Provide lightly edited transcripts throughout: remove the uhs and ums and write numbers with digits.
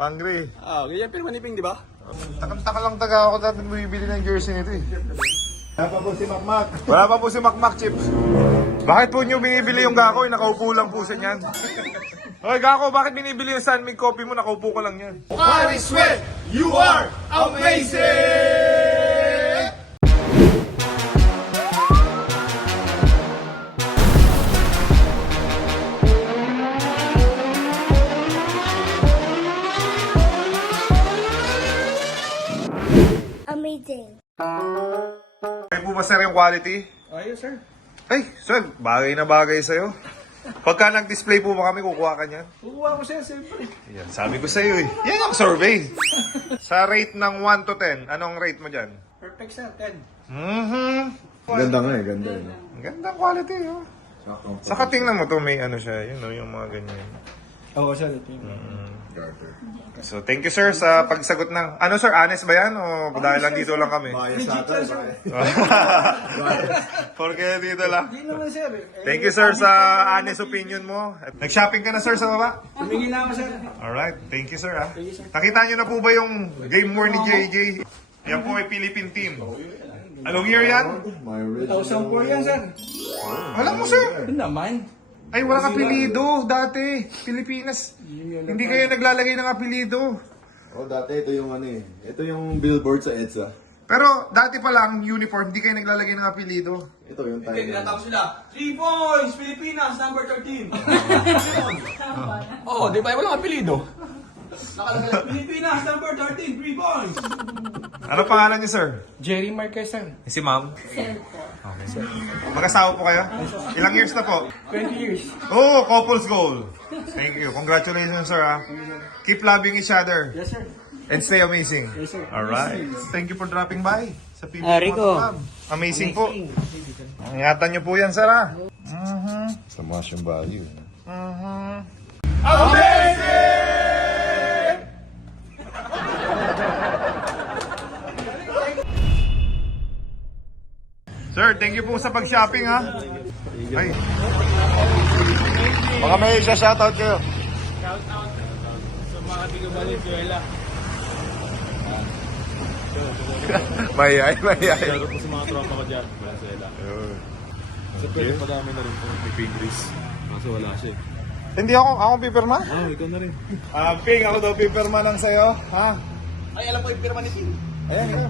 Pangre. Ganyan pero maniping, di ba? Takang-taka lang taga ako dati bumibili ng jersey nito eh. Wala pa po si Makmak. Wala pa po si Makmak Chips. Bakit po nyo binibili yung Gako? Nakaupo lang po siya niyan. Hoy Gako, bakit binibili yung San Mig coffee mo? Nakaupo ka lang yan. I swear, you are amazing! Amazing. Ay po ba sir yung quality? Ayos, sir. Ay, sir, bagay na bagay sa'yo. Pagka nag-display po ba kami, kukuha ka niyan? Kukuha ko siya, siyempre. Yan, sabi ko sa'yo eh. Yan ang survey. Sa rate ng 1 to 10, anong rate mo dyan? Perfect, sir. 10. Ganda nga eh, ganda eh. Ang ganda quality, oh. Saka tingnan mo to, may ano siya, yun, no, yung mga ganyan. Oo, sir. Ito yung... Garter. So, thank you sir sa pagsagot ng... Ano sir, honest ba yan? O dahil lang dito lang kami? Bias natin. Porque dito lang. Hindi naman, sir. Thank you sir sa honest opinion mo. At nag-shopping ka na sir sa baba? Tumingin na ako, sir. Alright, thank you sir ah. Nakita nyo na po ba yung game war ni JJ? Yan po ay Philippine team. Anong year yan? My original. 2004 yan, sir. Alam mo sir? Yun naman. Ay, walang apelido dati. Pilipinas. Hindi kayo naglalagay ng apelido. Oh, dati ito yung ano eh. Ito yung billboard sa EDSA. Pero dati pa lang, uniform, hindi kayo naglalagay ng apelido. Ito yung time. Tinatawag sila, 3 boys, Pilipinas, number 13. Oo, di ba? Walang apelido. Nakalagay, Pilipinas, number 13, 3 boys. Ano pangalan niyo, sir? Jerry Marquez, sir. Si ma'am? Okay. Mag-asawa po kayo? Ilang years na po? 20 years. Oh, couples goal. Thank you. Congratulations, sir. Ah. Keep loving each other. Yes, sir. And stay amazing. Yes, sir. Alright. Thank you for dropping by sa PBB Rico. Motor Club. Amazing po. Ingatan niyo po yan, sir. Ah. Sa mushroom value. Sir, thank you po sa pag-shopping, ha. Ay. Baka may shoutout kayo. Shout out sa mga tiga Valenzuela. Mayay. Shout out po sa mga tropa ko dyan, Valenzuela. Sa Pedro, padami na rin po ni Pingris. Kaso wala siya. Hindi ako pipirma. Ikaw na rin. Ping, ako daw pipirma lang sa'yo, ha? Ay, alam ko yung pirma ni Ping. Ayan, ikaw.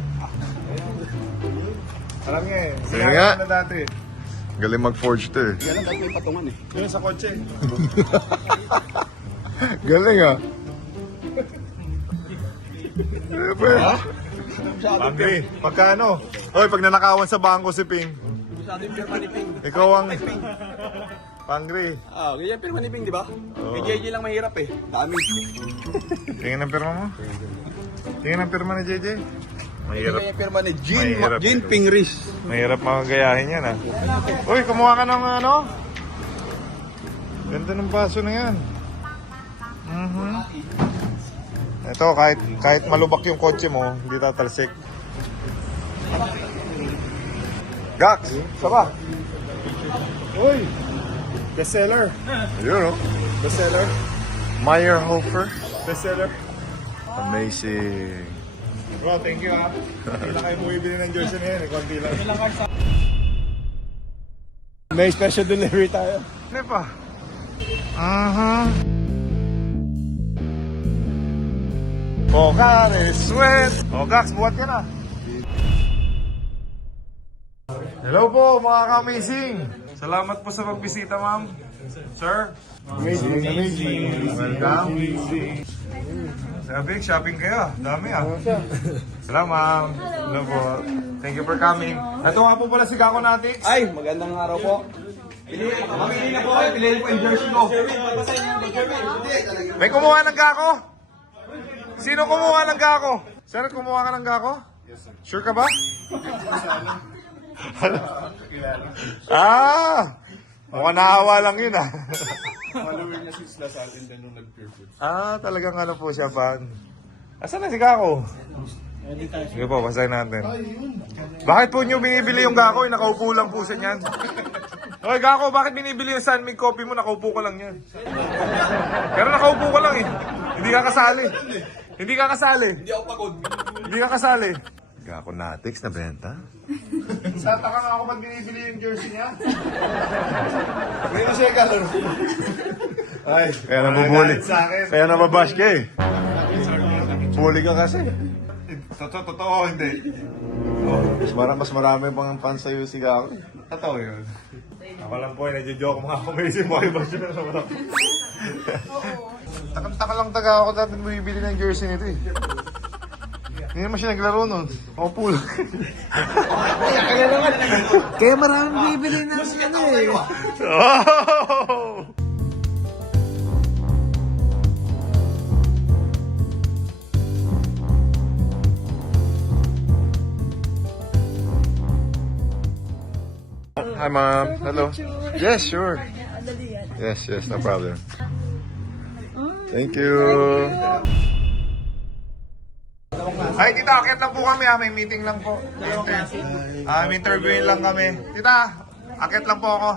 Alam niya eh. Sige Sinabi nga. ko na dati. Galing mag-forge to eh. Yan ang dahil may patungan eh. Yun sa kotse. Galing ah. Pangri, pagkano? Hoy, pag nanakawan sa bangko si Ping, Masyado yung pirma ni Ping. ikaw ang... Pangri, Ganyan pirma ni Ping, di ba? Kay JJ lang mahirap eh. Dami. tingin ang pirma mo. Tingin ang pirma ni JJ. Mahirap. Ganyan pirma ni Mahirap Jean yun. Pingris. Mahirap magayahin yan, ha? Uy, kumuha ka ng ano? Ganda ng baso na yan. Ito, kahit malubak yung kotse mo, hindi tatalsik. Gax, saba. Uy, bestseller. Yun oh. Bestseller. Meyerhofer. Bestseller. Amazing. Bro, thank you, ha. Hindi na kayo bumibili ng jersey na yan, konti lang. May special delivery tayo. Ano pa? Pokare sweat! O, Gax, buhat ka na. Hello po, mga ka-amazing. Salamat po sa pagbisita, ma'am. Sir. Amazing. Welcome. Sabi, shopping kayo. Dami ah. Salamat, ma'am. Hello po. Thank you for coming. Ito nga po pala si Gako Natix. Ay, magandang araw po. Mamili na po kayo, piliin po yung jersey ko. May kumuha ng Gako? Sino kumuha ng Gako? Sir, kumuha ka ng Gako? Yes, sir. Sure ka ba? Mukhang naawa lang yun ah. Follower niya si Lasal and then nung nag-pure food. Talagang ano po siya, fan. Asan na si Gako? Sige po, basahin natin. Bakit po nyo binibili yung Gako? Nakaupo lang po siya niyan. Hoy Gako, bakit binibili yung San Mig coffee mo? Nakaupo ka lang yan. Pero nakaupo ka lang eh. Hindi ka kasali. Hindi ka kasali. Hindi ako pagod. Hindi ka kasali. Gako Natix na benta. Tataka nga ako pag binibili yung jersey niya. May mo siya kalaro. Ay, Kaya nabubuli. sa akin. Kaya nababash ka eh. Bully ka kasi. Totoo, hindi. Mas marami pang fans sa'yo si Gako. Totoo yun. Ako lang po, nagjo-joke mga kumisin mo. Iba siya na naman ako. Takang-taka lang taga ako dati bumibili ng jersey nito eh. Hindi naman siya naglaro nun. Opo lang. Kaya maraming bibili ng ano eh. Oh! Hi, Mom. Hello. Yes, sure. Yes, no problem. Thank you. Ay, tita, akit lang po kami ha. May meeting lang po. May interviewin lang kami. Tita, akit lang po ako.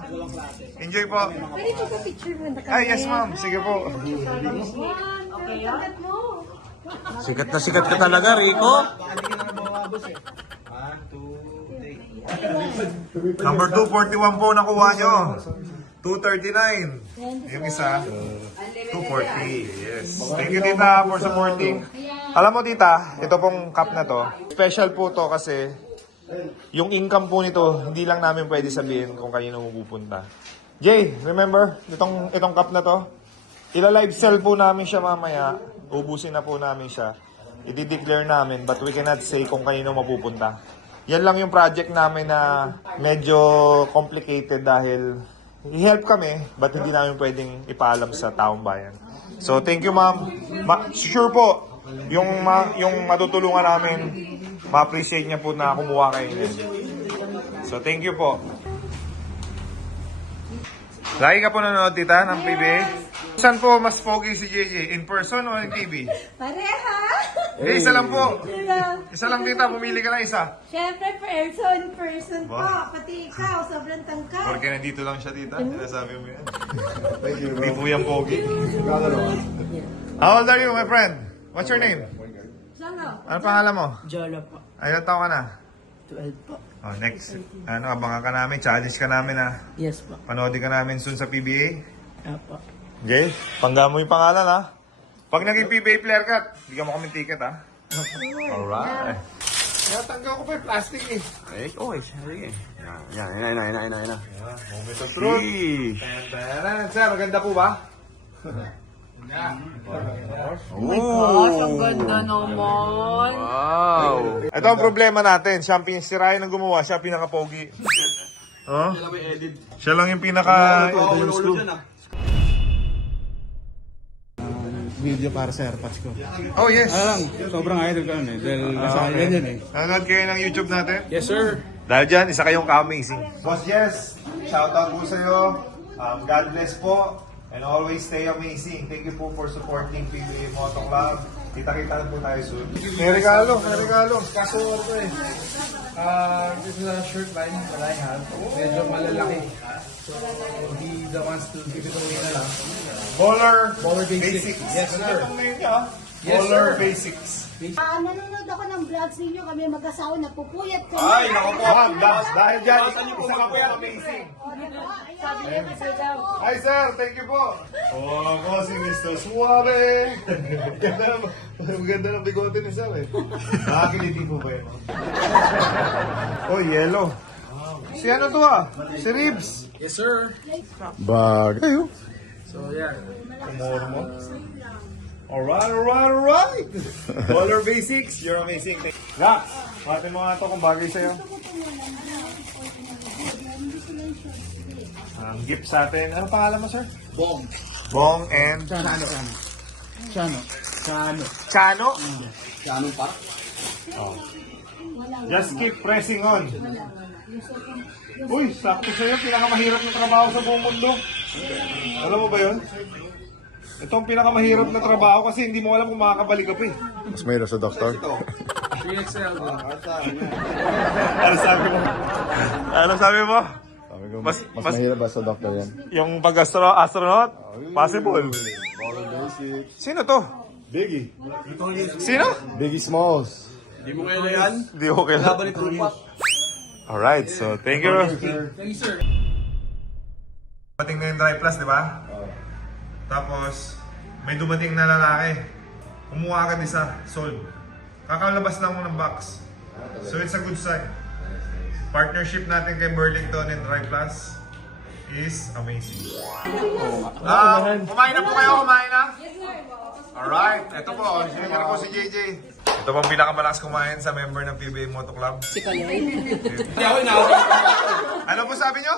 Enjoy po. Pwede po ba picture mo na kami? Ay, yes ma'am. Sige po. Okay, ah? Sikat na sikat ka talaga, Rico. Number 241 po nakuha nyo. 239. Yung isa, 240. Yes. Thank you, tita, for supporting. Alam mo, tita, ito pong cup na to, special po to kasi yung income po nito, hindi lang namin pwede sabihin kung kanino mapupunta. Jay, remember, itong cup na to? Ila-live sell po namin siya mamaya. Ubusin na po namin siya. I-declare namin, but we cannot say kung kanino mapupunta. Yan lang yung project namin na medyo complicated dahil i-help kami, but hindi namin pwedeng ipaalam sa taong bayan. So, thank you, ma'am. Sure po, yung matutulungan namin, ma-appreciate niya po na kumuha kayo niyan. So, thank you po. Lagi ka po nanonood, tita, ng PBA? Saan po mas pogi si JJ? In person o in TV? Pareha! Isa lang po. Sila. Isa lang, tita. Pumili ka lang isa. Siyempre, person po. Pati ikaw, sobrang tangkad. Porque nandito lang siya, tita. Sinasabi mo yan. Hindi po yan pogi. How old are you, my friend? What's your name? Sana? Ano pangalan mo? Jolo po. Ilan taon ka na? 12 po. Oh, next. Abangan ka namin. Challenge ka namin, ha? Yes po. Panoodin ka namin soon sa PBA. Apo. Jay, pangga mo yung pangalan, ha? Pag naging PBA player ka, bigyan mo kami ticket, ha? Alright. Natanggaw ko pa yung plastic, eh. Okay, sige. Yan. Moment of truth. Sir, maganda po ba? Gosh, ang ganda naman. Wow! Ito ang problema natin. Si Ryan ang gumawa. Siya pinaka-pogi. Oh? Siya lang yung pinaka... Ulo dyan ah. Video para sa AirPods ko. Oh, yes. Sobrang idol ko nun eh. Dahil nasa akin yan eh. Nanonood kayo ng YouTube natin? Yes sir! Dahil dyan, isa kayong ka-amazing. Boss Jess, shoutout po sa'yo. God bless po. And always stay amazing. Thank you po for supporting PBA Moto Club. Kita-kita na po tayo soon. May regalo. Kaso ito eh. This is a shirt line that I have. Medyo malalaki. So he the wants to give it away na lang. Baller Basics. Yes sir. Ano name niya? Yes, Baller sir. Basics. Nanonood ako ng vlogs ninyo. Kami mag-asawa na pupuyat ko. Ay, naku po. Dahil dyan, isa ka po amazing. Hi sir, thank you po. Oh, ako si Mr. Suave. Maganda ng bigote ni sir eh. Nakakiliti po ba yun? Oh, yellow. Si ano to ah? Si Ribs. Yes sir! Bagay oh. So yeah. Kumor mo. Alright. Baller Basics, you're amazing. Lax, pati mo nga ito kung bagay sa'yo. Gift sa atin. Ano pangalan mo, sir? Bong and... Chano. Chano? Anong para? Just keep pressing on. Uy, sakto sa'yo. Pinakamahirap na trabaho sa buong mundo. Alam mo ba yun? Ito ang pinakamahirap na trabaho kasi hindi mo alam kung makakabalik ka pa eh. Mas mahirap sa doktor. 3XL bro. Ano sabi mo? Ano sabi mo? Sabi ko, Mas- mas mas- mahirap ba sa doktor yan? Yung pag-astronaut? Possible. Baller basics. Sino to? Biggie. Sino? Biggie Smalls. Hindi mo kaya yan? Hindi ko kailan. Laban ni Tupac. Alright, so thank you. Thank you, sir. Dumating na yung Dry Plus, di ba? Tapos, may dumating na lalaki. Kumuha agad isa, sold. Kakalabas lang mo ng box. So it's a good sign. Partnership natin kay Burlington and Dry Plus is amazing. Kumain na po kayo, kumain na? Alright, ito po, sinigyan na po si JJ. Ito pong pinakamalakas kumain sa member ng PBA Moto Club. Si Kaloy. Hindi ako inaaway. Ano po sabi nyo?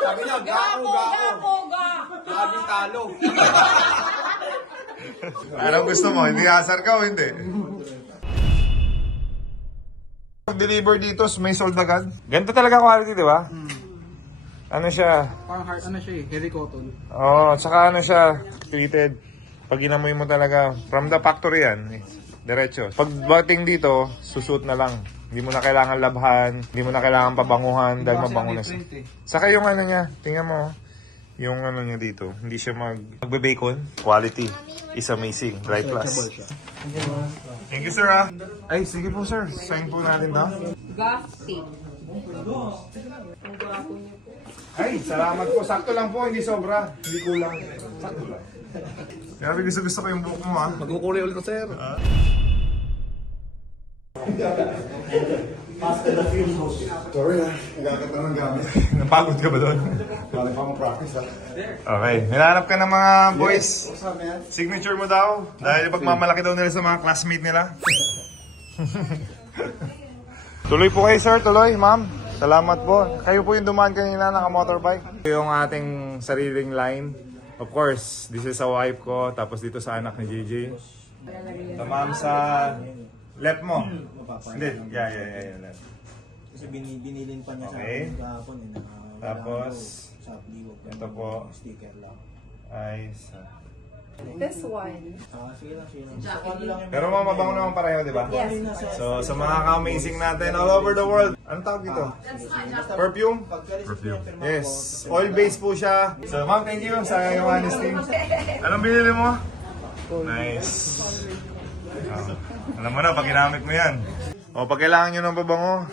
Sabi niya, gako. Laging talo. Anong gusto mo? Hindi asar ka o hindi? Pag-deliver dito, may sold agad. Ganito talaga quality, di ba? Ano siya? Parang hard, ano siya eh, heavy cotton. Oo, tsaka ano siya, treated. Pag inamoy mo talaga, from the factory yan, diretso. Pag bating dito, susut na lang. Hindi mo na kailangan labhan, hindi mo na kailangan pabanguhan dahil mabango na siya. Saka yung ano niya, tingnan mo, yung ano niya dito, hindi siya magbe-bacon. Quality is amazing, Dry Plus. Thank you, sir. Ay, sige po, sir. Sign po natin to. Gossip. Ay, salamat po. Sakto lang po, hindi sobra. Hindi kulang. Sakto lang. Grabe, gusto ko yung buhok mo, ha? Magkukulay ulit ko, sir. Sorry ha, nagkakata ng gamit. Napagod ka ba doon? Parang pang practice ha. Okay. Hinanap ka ng mga boys. Signature mo daw. Dahil pagmamalaki daw nila sa mga classmate nila. Tuloy po kayo, sir. Tuloy, ma'am. Salamat po. Kayo po yung dumaan kanina, naka-motorbike. Ito yung ating sariling line. Of course, this is sa wife ko. Tapos dito sa anak ni JJ. Ito, ma'am, sa left mo. Hindi. Yeah. Left. Kasi binilin pa niya Okay. sa akin kahapon eh. Tapos, Sa liwag ito po. sticker lang. Ay, This one. Sige lang. Sa kanya lang yung pero mabango naman pareho, di ba? Yes. So, sa mga ka-amazing natin all over the world, anong tawag dito? Perfume? perfume. Yes. Oil-based po siya. So, ma'am, thank you sa iyong honesty. Anong binili mo? Nice. Alam mo na, pag ginamit mo yan. O, pag kailangan nyo ng pabango,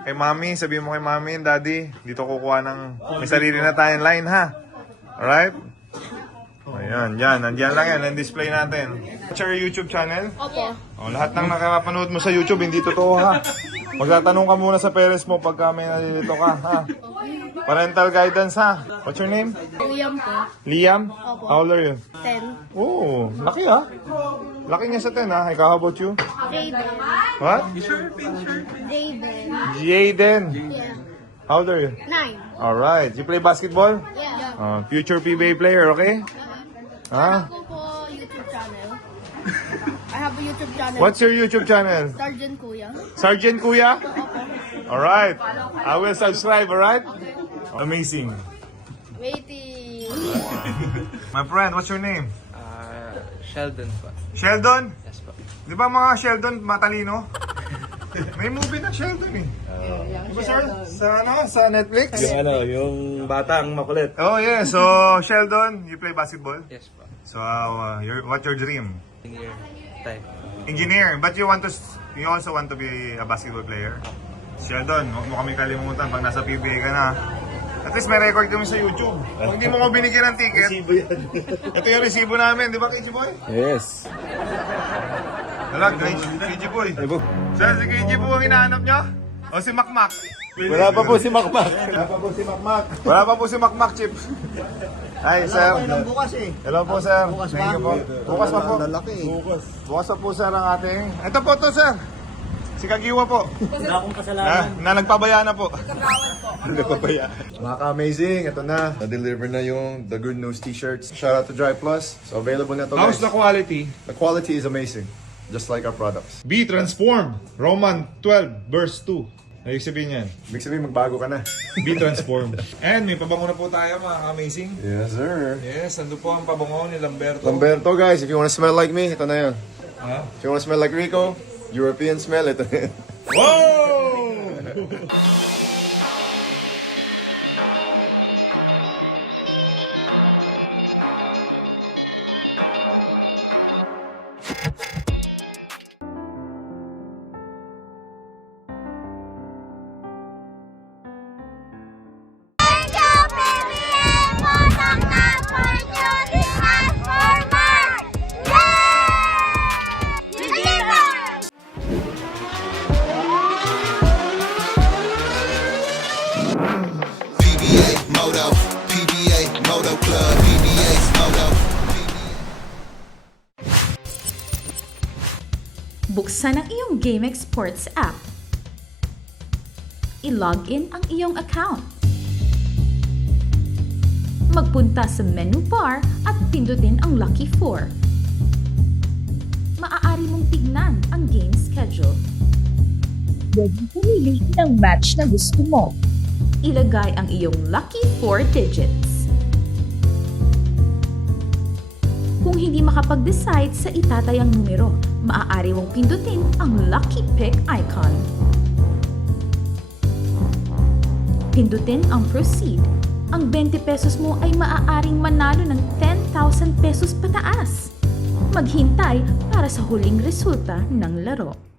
kay mami, sabihin mo kay mami and daddy, dito kukuha ng, may sarili na tayong line, ha? Alright? Ayan, yan. Nandiyan lang yan. Ang-display natin. Share your YouTube channel? Opo. O, lahat ng nakapanood mo sa YouTube, hindi totoo, ha? Magtatanong ka muna sa parents mo pagka may nalilito ka, ha? Parental guidance, ha? What's your name? Liam po. Liam? Opo. How old are you? 10. Oh, laki, ha? Laki niya sa 10, ha? Ikaw, how about you? Jaden. What? Jaden. Jaden. Yeah. How old are you? 9. Alright. You play basketball? Yeah. Future PBA player, okay? Ha? Ako po YouTube channel. I have a YouTube channel. What's your YouTube channel? Sergeant Kuya. Sergeant Kuya? Alright. I will subscribe, alright? Amazing. Waiting. My friend, what's your name? Sheldon pa. Sheldon? Yes pa. Di ba mga Sheldon matalino? May movie ng Sheldon eh. Di ba sir? Sa Netflix? Yung batang makulit. Oh yeah, so Sheldon, you play basketball? Yes pa. So what's your dream? Engineer type. Engineer, but you also want to be a basketball player? Sheldon, huwag mo kami kalimutan pag nasa PBA ka na. At least may record kami sa YouTube. Kung hindi mo ko binigyan ng ticket, ito yung resibo namin, di ba KG Boy? Yes. Wala, KG Boy. Sir, si KG po ang hinahanap nyo? O si Makmak? Wala pa po si Makmak. Wala pa po si Makmak, Chip. Hi, sir. Bukas eh. Hello po, sir. Thank you po. Bukas pa po. Lalaki eh. Bukas pa po, sir, ang ating... Ito po to, sir. Si Kagiwa po. Wala akong kasalanan. Na nagpabaya na po. Nagpapaya. Mga ka-amazing, ito na. Na-deliver na yung The Good News t-shirts. Shout out to Dry Plus. So available na to guys. How's the quality? The quality is amazing. Just like our products. Be transformed. Roman 12 verse 2. Ibig sabihin yan. Ibig sabihin, magbago ka na. Be transformed. And may pabango na po tayo, mga amazing. Yes, sir. Yes, ando po ang pabango ni Lamberto. Lamberto, guys, if you wanna smell like me, ito na yan. Ha? If you wanna smell like Rico, European smell, ito na yan. Whoa! Buksan ang iyong GameX Sports app. I-log in ang iyong account. Magpunta sa menu bar at pindutin ang Lucky 4. Maaari mong tignan ang game schedule. Pwede pumili ng match na gusto mo. Ilagay ang iyong lucky 4 digits. Kung hindi makapag-decide sa itatayang numero, maaari mong pindutin ang lucky pick icon. Pindutin ang proceed. Ang 20 pesos mo ay maaaring manalo ng 10,000 pesos pataas. Maghintay para sa huling resulta ng laro.